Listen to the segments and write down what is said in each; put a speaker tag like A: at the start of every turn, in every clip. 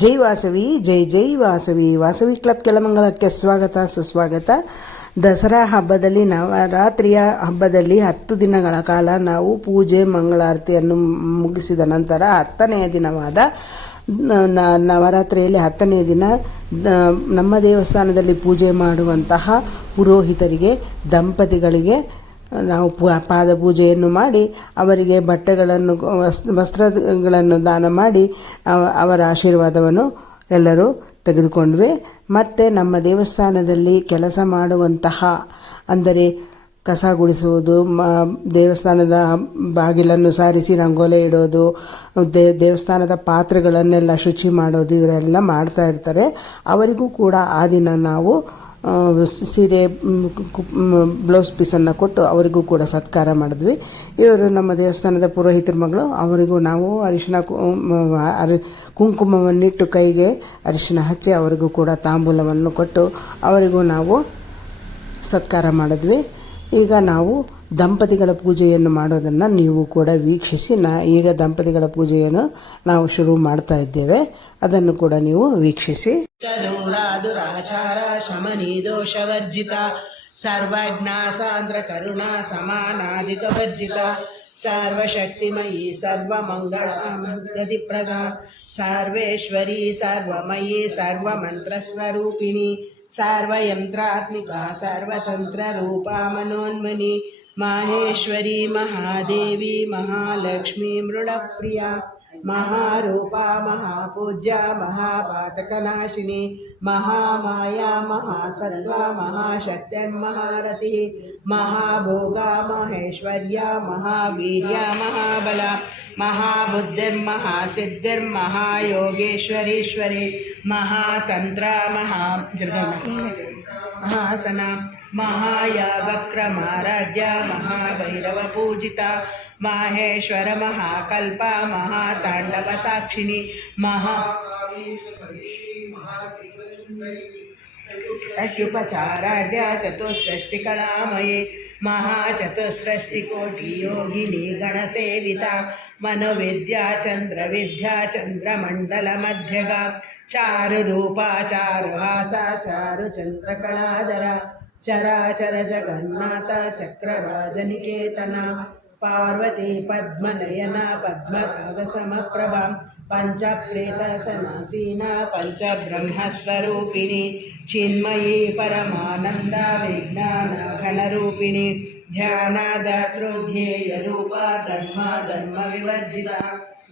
A: ಜೈ ವಾಸವಿ, ಜೈ ಜೈ ವಾಸವಿ. ವಾಸವಿ ಕ್ಲಬ್ ಕೆಲಮಂಗಲಕ್ಕೆ ಸ್ವಾಗತ, ಸುಸ್ವಾಗತ. ದಸರಾ ಹಬ್ಬದಲ್ಲಿ ನವರಾತ್ರಿಯ ಹಬ್ಬದಲ್ಲಿ ಹತ್ತು ದಿನಗಳ ಕಾಲ ನಾವು ಪೂಜೆ, ಮಂಗಳಾರತಿಯನ್ನು ಮುಗಿಸಿದ ನಂತರ ಹತ್ತನೆಯ ದಿನವಾದ ನವರಾತ್ರಿಯಲ್ಲಿ ಹತ್ತನೇ ದಿನ ನಮ್ಮ ದೇವಸ್ಥಾನದಲ್ಲಿ ಪೂಜೆ ಮಾಡುವಂತಹ ಪುರೋಹಿತರಿಗೆ, ದಂಪತಿಗಳಿಗೆ ನಾವು ಪ ಪಾದ ಪೂಜೆಯನ್ನು ಮಾಡಿ ಅವರಿಗೆ ಬಟ್ಟೆಗಳನ್ನು, ವಸ್- ವಸ್ತ್ರಗಳನ್ನು ದಾನ ಮಾಡಿ ಅವರ ಆಶೀರ್ವಾದವನ್ನು ಎಲ್ಲರೂ ತೆಗೆದುಕೊಂಡ್ವಿ. ಮತ್ತು ನಮ್ಮ ದೇವಸ್ಥಾನದಲ್ಲಿ ಕೆಲಸ ಮಾಡುವಂತಹ, ಅಂದರೆ ಕಸ ಗುಡಿಸುವುದು, ಮ ದೇವಸ್ಥಾನದ ಬಾಗಿಲನ್ನು ಸಾರಿಸಿ ರಂಗೋಲೆ ಇಡೋದು, ದೇ ದೇವಸ್ಥಾನದ ಪಾತ್ರೆಗಳನ್ನೆಲ್ಲ ಶುಚಿ ಮಾಡೋದು, ಇವರೆಲ್ಲ ಮಾಡ್ತಾ ಇರ್ತಾರೆ. ಅವರಿಗೂ ಕೂಡ ಆ ದಿನ ನಾವು ಸೀರೆ ಬ್ಲೌಸ್ ಪೀಸನ್ನು ಕೊಟ್ಟು ಅವರಿಗೂ ಕೂಡ ಸತ್ಕಾರ ಮಾಡಿದ್ವಿ. ಇವರು ನಮ್ಮ ದೇವಸ್ಥಾನದ ಪುರೋಹಿತರ ಮಗಳು. ಅವರಿಗೂ ನಾವು ಅರಿಶಿನ ಅರಿ ಕುಂಕುಮವನ್ನಿಟ್ಟು ಕೈಗೆ ಅರಿಶಿನ ಹಚ್ಚಿ ಅವರಿಗೂ ಕೂಡ ತಾಂಬೂಲವನ್ನು ಕೊಟ್ಟು ಅವರಿಗೂ ನಾವು ಸತ್ಕಾರ ಮಾಡಿದ್ವಿ. ಈಗ ನಾವು ದಂಪತಿಗಳ ಪೂಜೆಯನ್ನು ಮಾಡೋದನ್ನು ನೀವು ಕೂಡ ವೀಕ್ಷಿಸಿ, ನಾ ಈಗ ದಂಪತಿಗಳ ಪೂಜೆಯನ್ನು ನಾವು ಶುರು ಮಾಡ್ತಾ ಇದ್ದೇವೆ. ಅದನ್ನು ಕೂಡ ನೀವು ವೀಕ್ಷಿಸಿ. ದುರಾಚಾರ ಶಮನಿ ದೋಷವರ್ಜಿತ ಸರ್ವಜ್ಞ ಸಾಂದ್ರ ಕರುಣಾ ಸಮಾನಾಧಿಕ ವರ್ಜಿತ, ಸರ್ವಶಕ್ತಿಮಯಿ, ಸರ್ವಮಂಗಳ ಗತಿಪ್ರದ ಸರ್ವೇಶ್ವರಿ, ಸರ್ವಮಯಿ, ಸರ್ವಮಂತ್ರಸ್ವರೂಪಿಣಿ सार्वयन्त्रात्मिका, सर्वतन्त्ररूपा, मनोन्मनि, माहेश्वरी, महादेवी, महालक्ष्मी मृडप्रिया महारूपा, महापूज्या, महापातकनाशिनी, महामाया महासत्त्वा महाशक्तिर्महारतिः महाभोगा, महेश्वर्या, महावीर्या, महाबला महाबुद्धिर्महासिद्धिर्महायोगेश्वरीश्वरी महातंत्र महा महासना महायावक्रमाराध्या महाभैरवपूजिता माहेश्वर महातांडव साक्षिणी महा षट्युपचाराढ्या चतुष्षष्टिकलामये महाचतुस्रष्टिकोटियोगिनी गणसेविता मनोविद्या चन्द्रविद्या चन्द्रमण्डलमध्यगा चारुरूपा चारुहासा चारुचन्द्रकलाधरा चराचर जगन्माता चक्रराजनिकेतना पार्वती पद्मनयना पद्मरागसमप्रभा पञ्चप्रेतसनासीना पञ्चब्रह्मस्वरूपिणी चिन्मयी परमानन्दा विज्ञानघनरूपिणी ध्यानादातृध्येयरूपा धर्मा धर्मविवर्जिता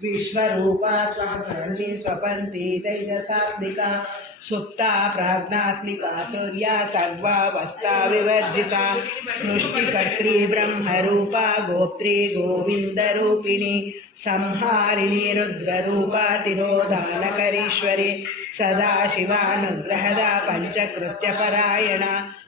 A: విశ్వరూపా స్వామి స్వపంతి తైజసాత్మిక సుప్త ప్రాజ్ఞాత్మిక తుర్యా సర్వావస్థా వివర్జిత సృష్టికర్త్రీ బ్రహ్మరూప గోప్త్రీ గోవిందరూపిణి సంహారిణి రుద్రరూప తిరోధానకరీశ్వరి సదాశివానుగ్రహద పంచకృత్యపరాయణ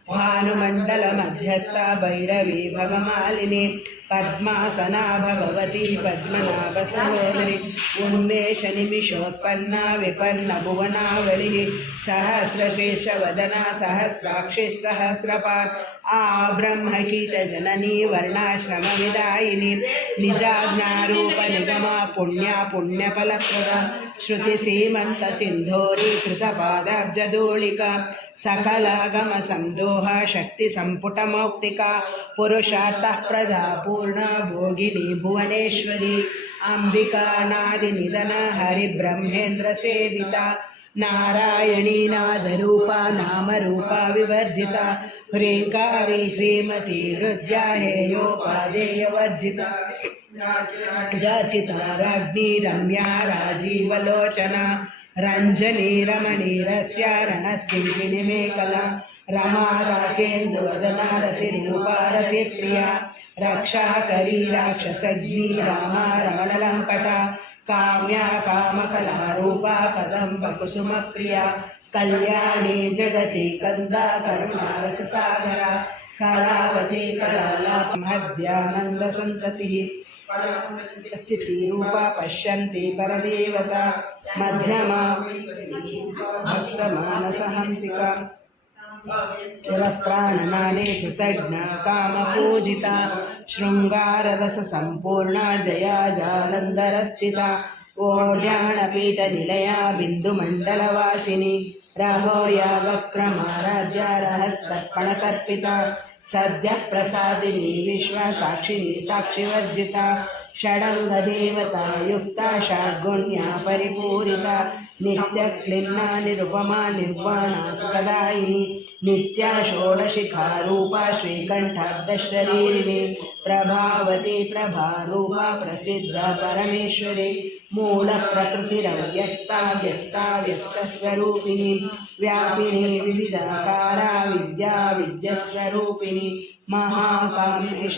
A: भानुमण्डलमध्यस्था भैरवी भगमालिनी पद्मासना भगवती पद्मनाभसहोदरी उन्मेषनिमिषोत्पन्ना विपन्नभुवनावलिः सहस्रशेषवदना सहस्राक्षिः सहस्रपात् आब्रह्मकीटजननी वर्णाश्रमविदायिनी निजाज्ञारूपनिगमा पुण्या पुण्यफलप्रदा श्रुतिसीमन्तसिन्धोरी సకలాగమ సందోహ శక్తి సంపుటమౌక్తిక పురుషార్థ ప్రధా పూర్ణ భోగిని భువనేశ్వరి అంబికానాది నిధన హరి బ్రహ్మేంద్ర సేవిత నారాయణీ నాదరూప నామరూప వివర్జిత హ్రీంకారి శ్రీమతి హృద్యాహేయోపాదేయవర్జిత జాచిత రాజ్ఞి రమ్యా రాజీవలోచన రంజని రమణి రస్య రణచింకిని మేకల రమా రాకేంద్రవదనారతి రూపారతి ప్రియ రక్షా కరీ రాక్షసగ్ని రామా రమణలంకట కామ్యా కామకళా రూపా కదంబ కుసుమ ప్రియ కళ్యాణి జగతి కందా కరుణారస సాగర కళావతి కళాలాప మధ్యానంద సంతతి చితి రూప పశ్యంతి పరదేవత మధ్యమ భక్తమానసహంసిక ప్రాణనాడే కృతజ్ఞ కామపూజిత శృంగారరస సంపూర్ణ జయా జాలంధర స్థిత ఓడ్యాణపీఠ నిలయా బిందుమండలవాసిని సాక్షివర్జిత షడంగదేవతాయుక్త షడ్గుణ్యా పరిపూరిత నిత్యక్లిన్నా నిరుపమా నిర్వాణ సుఖదాయిని నిత్య షోడశిఖారూప శ్రీకంఠార్ధశరీరిణి ప్రభావతి ప్రభారూప ప్రసిద్ధ పరమేశ్వరి మూల ప్రకృతిరవ్యక్త వ్యక్త వ్యక్తస్వరూపిణి వ్యాపిని వివిధాకార విద్యా విద్యస్వరూపిణి. మహాకామేశ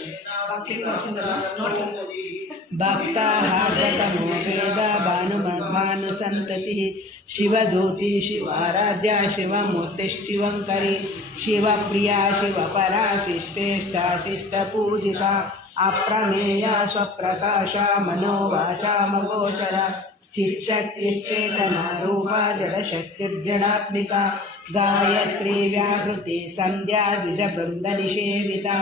A: భక్తాహాగతమో వేద భానుమద్భానుసంతతి శివదూతి శివారాధ్య శివమూర్తి శివంకరి. శివప్రియా శివపరా శిష్టేష్ట శిష్టపూజిత. అప్రమేయ अप्रमेया स्वप्रकाशा मनोवाचा मगोचरा चिच्छक्तिश्चेतना रूपा जलशक्तिर्जडात्मिका गायत्री व्याहृती सन्ध्या द्विजबृन्दनिषेविता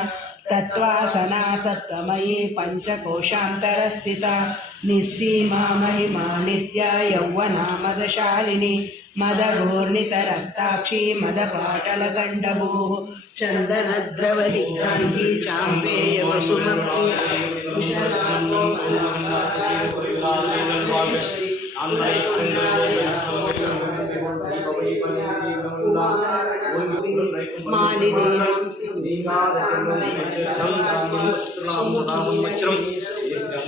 A: तत्त्वासना तत्त्वमयी पञ्चकोशान्तरस्थिता। నిస్సీమా మహిమా నిత్య యౌవనా మదశాలిని మదఘూర్ణిత రక్తాక్షి మదపాటల గండభూ చందనద్రవహితాంగి చాంపేయ
B: కొందా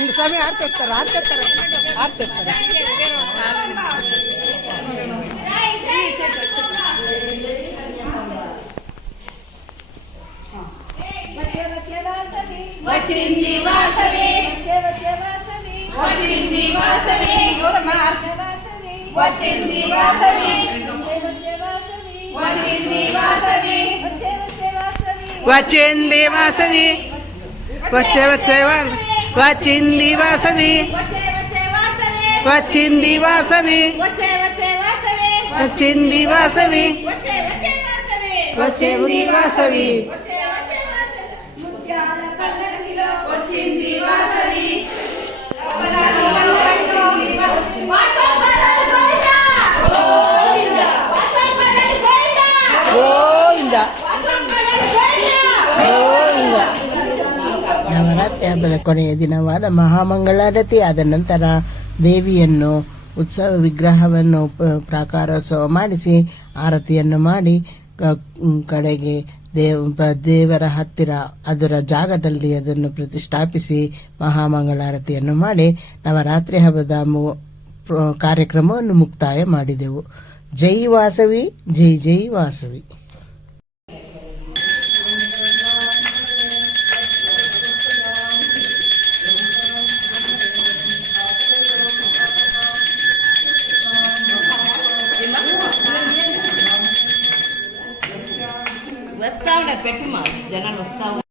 B: ಹಿಂಗೆ ಸ್ವಾಮಿ ಆಡ್ತಿರ್ತಾರೆ ಆಡ್ತಿರ್ತಾರೆ ಆಡ್ತಿರ್ತಾರೆ
C: ವಚಿಂದಿ ವಾಸವಿ ವಚಿಂದಿ ವಾಸವಿ ವಚಿಂದಿ ವಾಸವಿ ವಚಿಂದಿ ವಾಸವಿ
B: ವಚಿಂದಿ ವಾಸವಿ ವಚೆ ವಚೆ ವಾಸವಿ వచ్చింది వాసవి.
C: వచ్చే వచ్చే వాసవి.
B: వచ్చింది వాసవి.
C: వచ్చే వచ్చే వాసవి
B: వచ్చే
C: వచ్చే వచ్చే వాసవి
B: వచ్చింది వాసవి.
C: వచ్చే వచ్చే వాసవి.
B: ಹಬ್ಬದ ಕೊನೆಯ ದಿನವಾದ ಮಹಾಮಂಗಳಾರತಿ. ಆದ ನಂತರ ದೇವಿಯನ್ನು ಉತ್ಸವ ವಿಗ್ರಹವನ್ನು ಪ್ರಾಕಾರೋತ್ಸವ ಮಾಡಿಸಿ ಆರತಿಯನ್ನು ಮಾಡಿ ಕಡೆಗೆ ದೇವ ದೇವರ ಹತ್ತಿರ ಅದರ ಜಾಗದಲ್ಲಿ ಅದನ್ನು ಪ್ರತಿಷ್ಠಾಪಿಸಿ ಮಹಾಮಂಗಳಾರತಿಯನ್ನು ಮಾಡಿ ನವರಾತ್ರಿ ಹಬ್ಬದ ಮು- ಕಾರ್ಯಕ್ರಮವನ್ನು ಮುಕ್ತಾಯ ಮಾಡಿದೆವು. ಜೈ ವಾಸವಿ, ಜೈ ಜೈ Vasavi.
D: ya no lo está